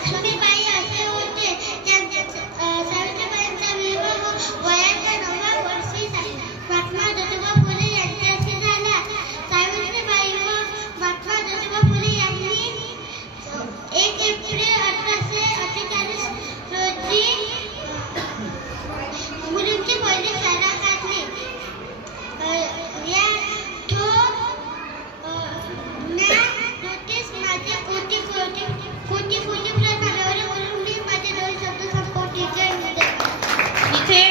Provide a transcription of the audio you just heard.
लक्ष्मीबाई असे होते सावित्रीबाईंचा विवाह वयाच्या 9व्या वर्षी महात्मा ज्योतिबा फुले यांच्याशी झाला. सावित्रीबाई व महात्मा ज्योतिबा फुले यांनी 1 एप्रिल 1848 रोजी मुलींची पहिली शाळा काढली. या नोटीस माझे कोटी प्रश्नावर बोलून मी माझे 2 शब्द संपवते. जय हिंद. इथे